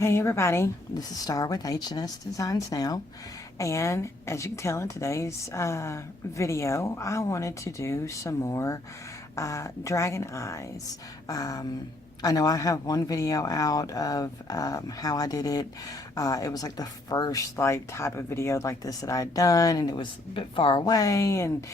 Hey everybody, this is Star with H&S Designs Now, and as you can tell in today's video, I wanted to do some more dragon eyes. I know I have one video out of how I did it. It was like the first type of video like this that I had done, and it was a bit far away and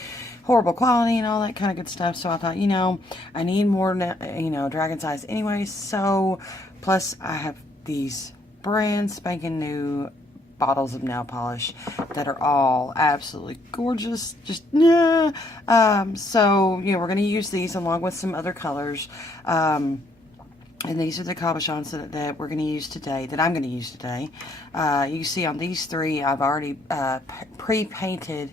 horrible quality and all that kind of good stuff. So I thought, I need more, dragon's eyes anyway. So plus I have these brand spanking new bottles of nail polish that are all absolutely gorgeous. Just yeah. So we're going to use these along with some other colors. And these are the cabochons that we're going to use today, that I'm going to use today. You see on these three, I've already pre-painted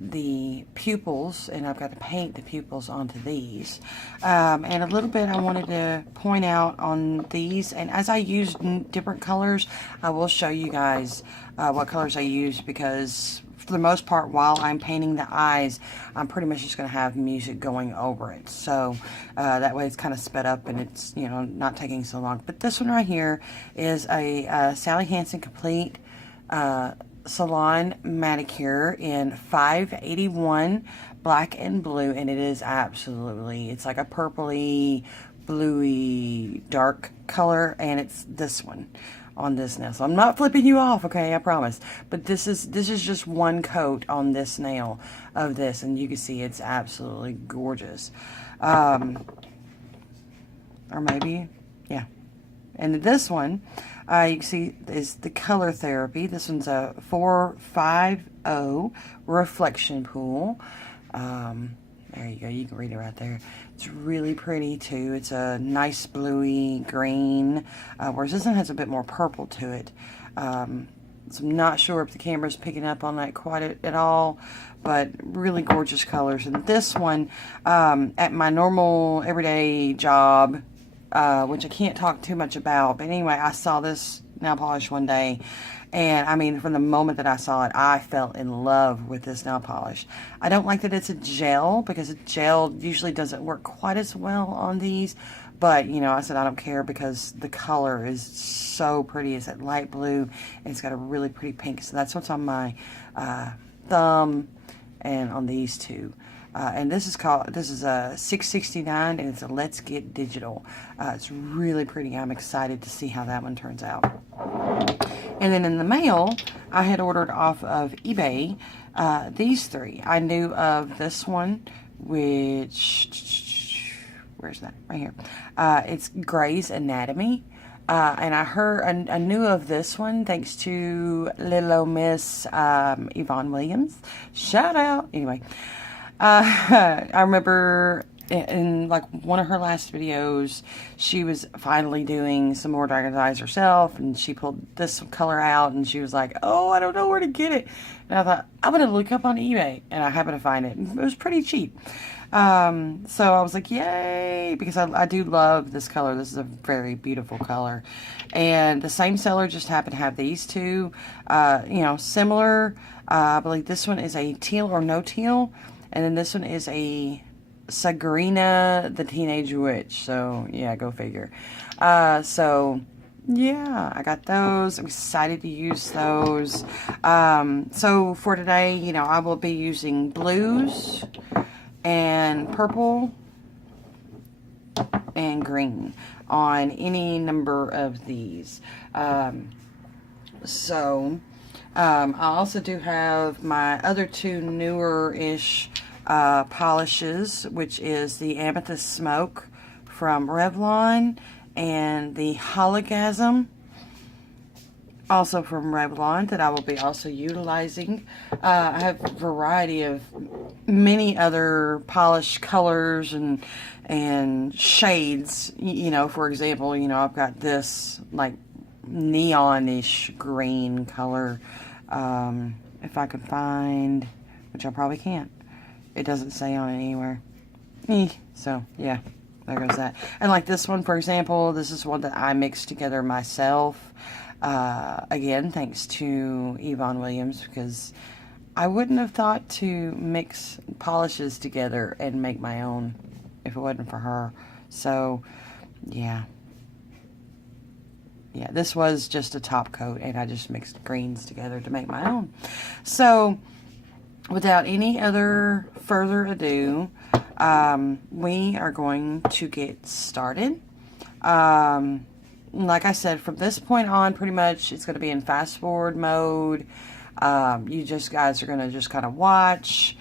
the pupils, and I've got to paint the pupils onto these. And a little bit I wanted to point out on these, and as I use different colors, I will show you guys what colors I use, because for the most part, while I'm painting the eyes, I'm pretty much just going to have music going over it. So that way it's kind of sped up and it's, not taking so long. But this one right here is a Sally Hansen Complete Salon Manicure in 581 black and blue, and it is absolutely, it's like a purpley bluey dark color, and it's this one on this nail. So I'm not flipping you off, okay, I promise. But this is just one coat on this nail of this, and you can see it's absolutely gorgeous. Or maybe, yeah. And this one, you can see, is the Color Therapy. This one's a 450 Reflection Pool. There you go. You can read it right there. It's really pretty, too. It's a nice bluey green, whereas this one has a bit more purple to it. So I'm not sure if the camera's picking up on that quite at all, but really gorgeous colors. And this one, at my normal everyday job, which I can't talk too much about, but anyway, I saw this nail polish one day, and I mean, from the moment that I saw it, I fell in love with this nail polish. I don't like that it's a gel, because a gel usually doesn't work quite as well on these, but I said I don't care, because the color is so pretty. It's that light blue, and it's got a really pretty pink, so that's what's on my thumb and on these two. And this is a 669, and it's a Let's Get Digital. It's really pretty. I'm excited to see how that one turns out. And then in the mail, I had ordered off of eBay these three. I knew of this one, which, where's that? Right here. It's Grey's Anatomy. And I knew of this one thanks to Little Miss Yvonne Williams. Shout out. Anyway. I remember in like one of her last videos, she was finally doing some more dragon's eyes herself, and she pulled this color out, and she was like, oh, I don't know where to get it. And I thought, I'm going to look up on eBay, and I happened to find it. It was pretty cheap. So I was like, yay, because I do love this color. This is a very beautiful color. And the same seller just happened to have these two, similar. I believe this one is a teal or no teal. And then this one is a Sagrina the Teenage Witch. So, yeah, go figure. So, yeah, I got those. I'm excited to use those. So, for today, I will be using blues and purple and green on any number of these. I also do have my other two newer-ish polishes, which is the Amethyst Smoke from Revlon and the Hologasm, also from Revlon, that I will be also utilizing. I have a variety of many other polish colors and shades. For example, I've got this like neonish green color. If I could find, which I probably can't. It doesn't say on it anywhere. So, yeah, there goes that. And like this one, for example, this is one that I mixed together myself. Again, thanks to Yvonne Williams, because I wouldn't have thought to mix polishes together and make my own if it wasn't for her. So, yeah. Yeah, this was just a top coat, and I just mixed greens together to make my own. So, without any other further ado, we are going to get started. Like I said, from this point on, pretty much it's going to be in fast forward mode. You just guys are going to just kind of watch,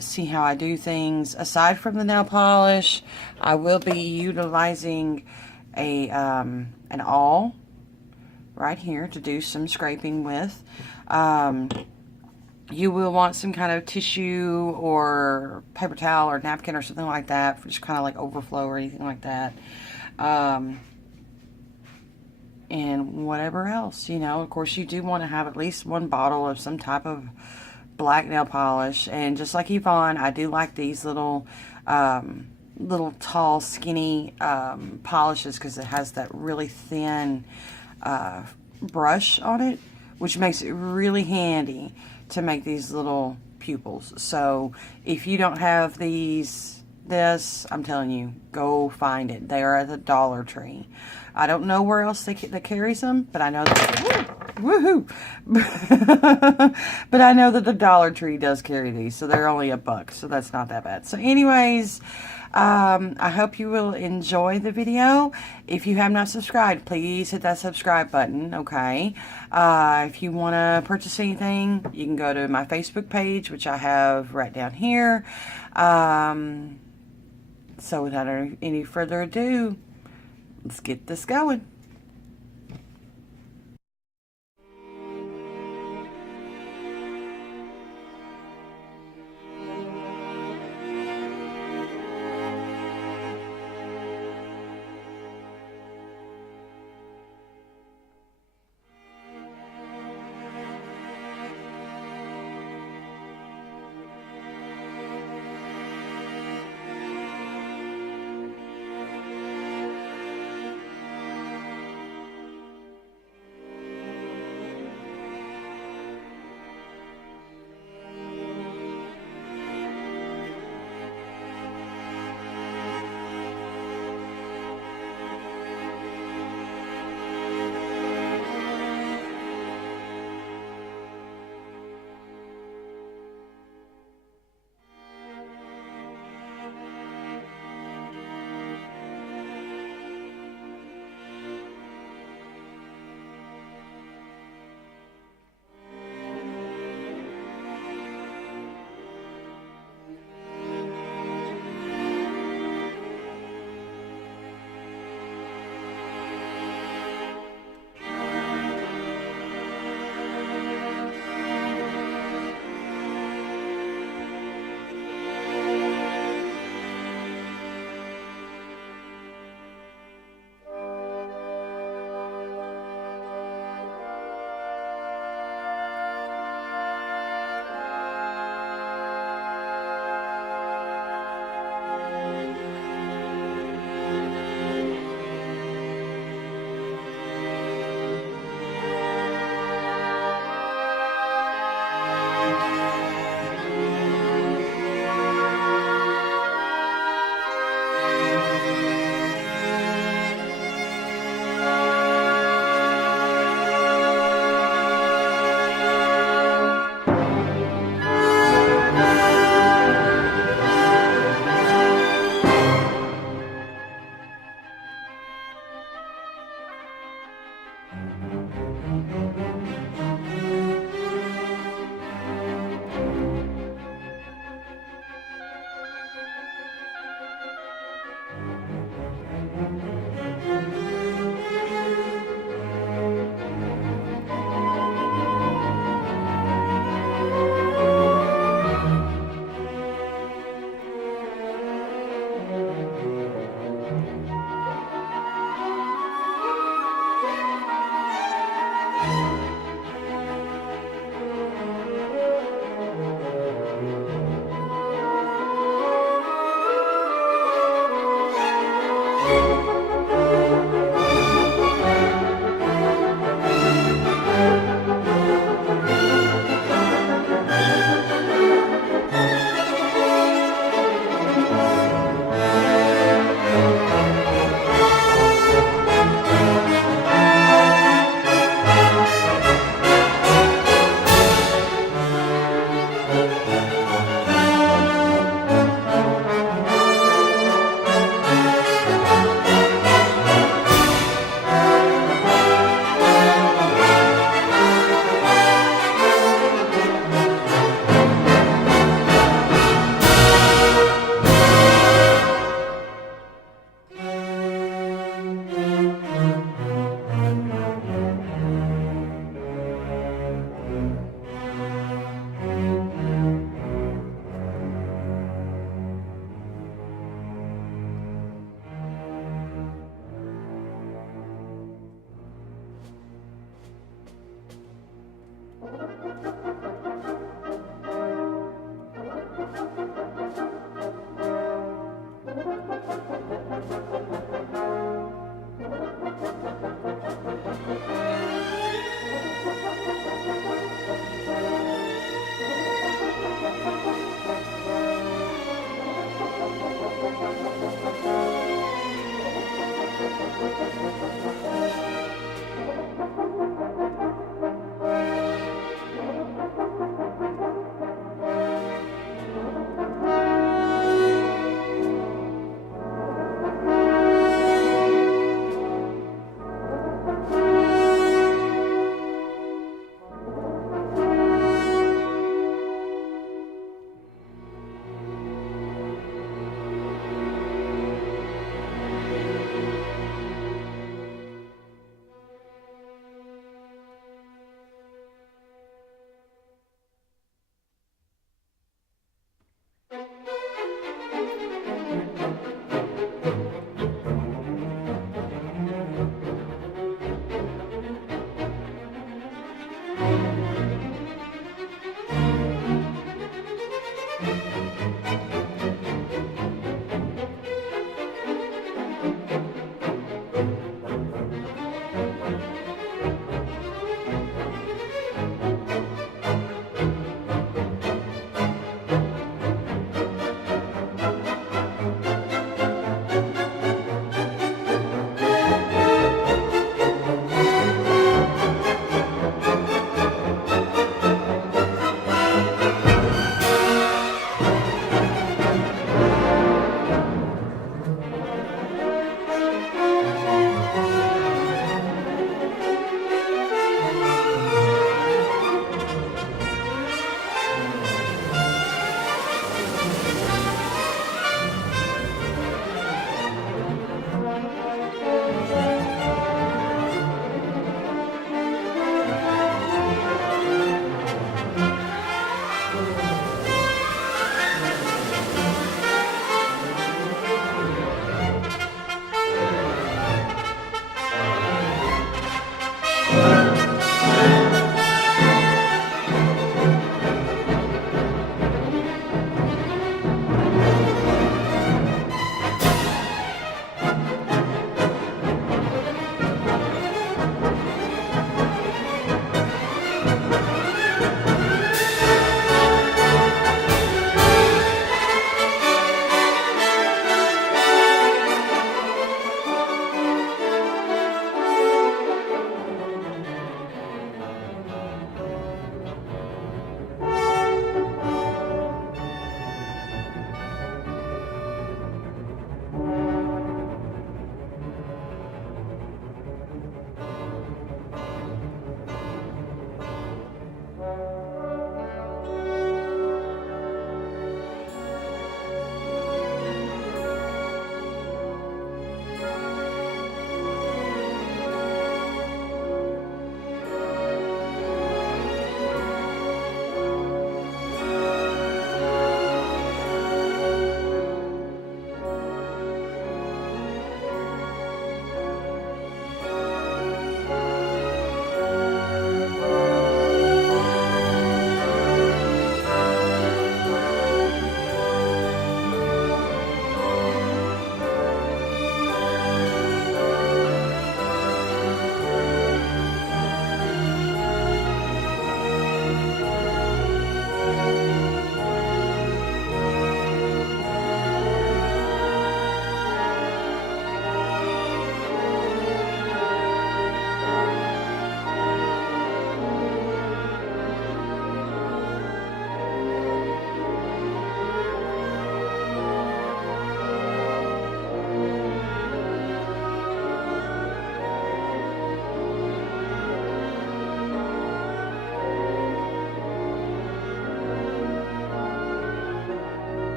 see how I do things. Aside from the nail polish, I will be utilizing a an awl right here to do some scraping with. You will want some kind of tissue or paper towel or napkin or something like that for just kind of like overflow or anything like that. And whatever else, you know. Of course, you do want to have at least one bottle of some type of black nail polish. And just like Yvonne, I do like these little little tall skinny polishes because it has that really thin brush on it, which makes it really handy to make these little pupils. So if you don't have this, I'm telling you, go find it. They are at the Dollar Tree. I don't know where else that carries them, but I know that, woohoo! But I know that the Dollar Tree does carry these, so they're only $1, so that's not that bad. So anyways, I hope you will enjoy the video. If you have not subscribed, please hit that subscribe button, okay? If you want to purchase anything, you can go to my Facebook page, which I have right down here. So without any further ado, let's get this going.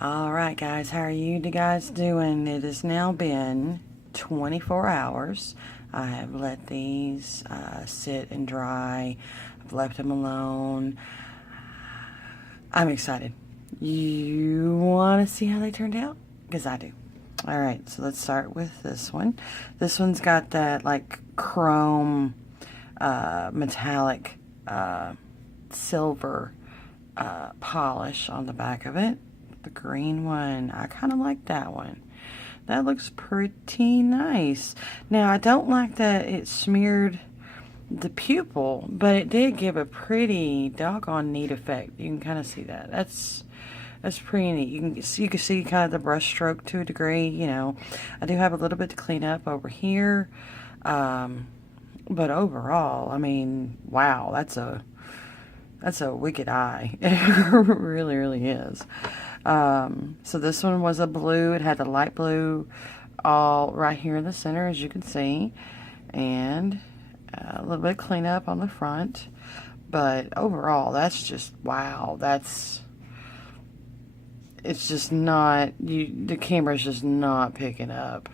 Alright guys, how are you guys doing? It has now been 24 hours. I have let these sit and dry. I've left them alone. I'm excited. You want to see how they turned out? Because I do. Alright, so let's start with this one. This one's got that like chrome metallic silver polish on the back of it. The green one, I kind of like that one. That looks pretty nice. Now, I don't like that it smeared the pupil, but it did give a pretty doggone neat effect. You can kind of see that. That's pretty neat. You can see kind of the brush stroke to a degree. You know, I do have a little bit to clean up over here, but overall, I mean, wow, that's a wicked eye. It really, really is. So this one was a blue. It had the light blue all right here in the center, as you can see, and a little bit of cleanup on the front. But overall, that's just wow. It's just not, the camera's just not picking up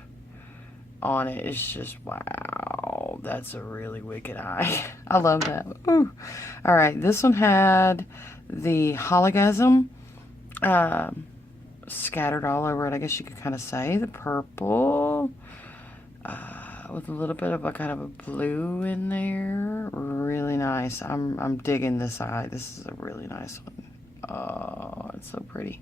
on it. It's just wow. That's a really wicked eye. I love that. Ooh. All right, this one had the hologasm scattered all over it, I guess you could kind of say. The purple with a little bit of a kind of a blue in there. Really nice. I'm digging this eye. This is a really nice one. Oh, it's so pretty.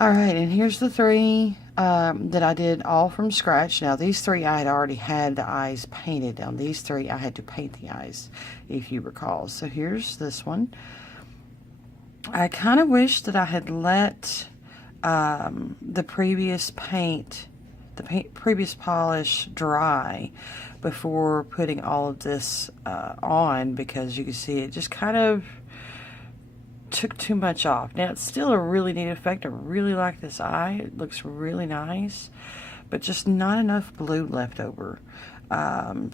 All right, and here's the three that I did all from scratch. Now, these three I had already had the eyes painted. Now, these three I had to paint the eyes, if you recall. So here's this one. I kind of wish that I had let the previous paint, previous polish dry before putting all of this on, because you can see it just kind of took too much off. Now, it's still a really neat effect. I really like this eye. It looks really nice, but just not enough blue left over.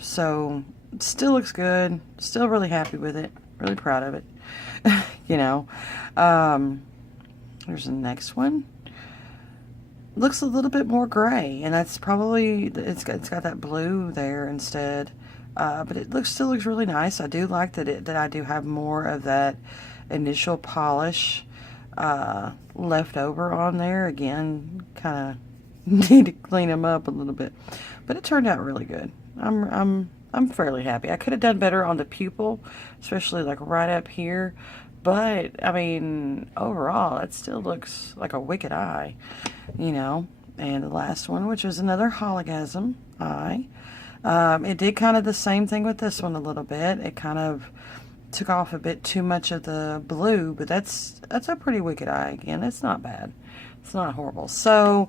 So it still looks good. Still really happy with it. Really proud of it. You know, here's the next one. Looks a little bit more gray, and that's probably, it's got that blue there instead. But it still looks really nice. I do like that I do have more of that initial polish left over on there. Again, kind of need to clean them up a little bit, but it turned out really good. I'm fairly happy. I could have done better on the pupil, especially like right up here. But, I mean, overall, it still looks like a wicked eye, you know. And the last one, which was another hologasm eye. It did kind of the same thing with this one a little bit. It kind of took off a bit too much of the blue, but that's a pretty wicked eye again. It's not bad. It's not horrible. So,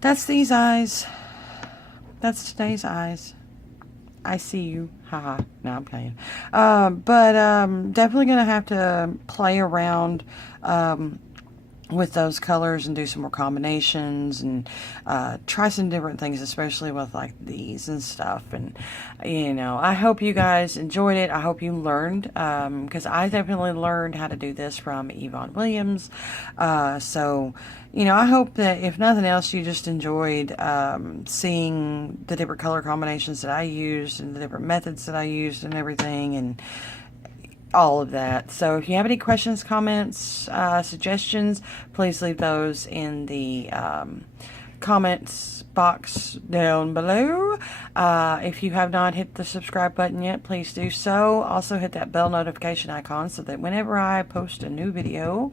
that's these eyes. That's today's eyes. I see you. Haha. No, I'm playing. Definitely going to have to play around with those colors and do some more combinations and try some different things, especially with like these and stuff. And, you know, I hope you guys enjoyed it. I hope you learned, because I definitely learned how to do this from Yvonne Williams. So, you know, I hope that if nothing else, you just enjoyed seeing the different color combinations that I used and the different methods that I used and everything, and all of that. So if you have any questions, comments, suggestions, please leave those in the comments box down below. If you have not hit the subscribe button yet, please do so. Also hit that bell notification icon so that whenever I post a new video,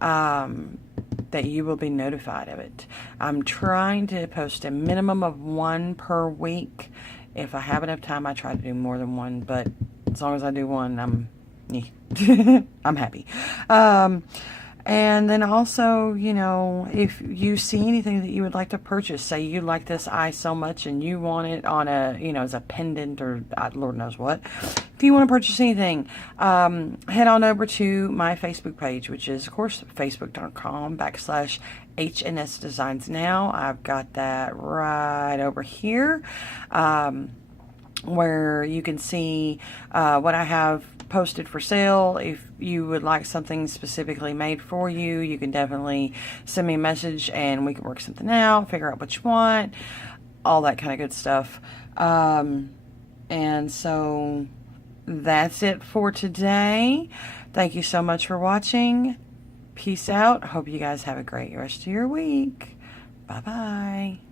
that you will be notified of it. I'm trying to post a minimum of one per week. If I have enough time, I try to do more than one, but as long as I do one, I'm happy. And then also, you know, if you see anything that you would like to purchase, say you like this eye so much and you want it on a, you know, as a pendant or Lord knows what. If you want to purchase anything, head on over to my Facebook page, which is, of course, facebook.com/HNS Designs Now. I've got that right over here. where you can see what I have posted for sale. If you would like something specifically made for you, you can definitely send me a message and we can work something out, figure out what you want, all that kind of good stuff. And so that's it for today. Thank you so much for watching. Peace out. Hope you guys have a great rest of your week. Bye-bye.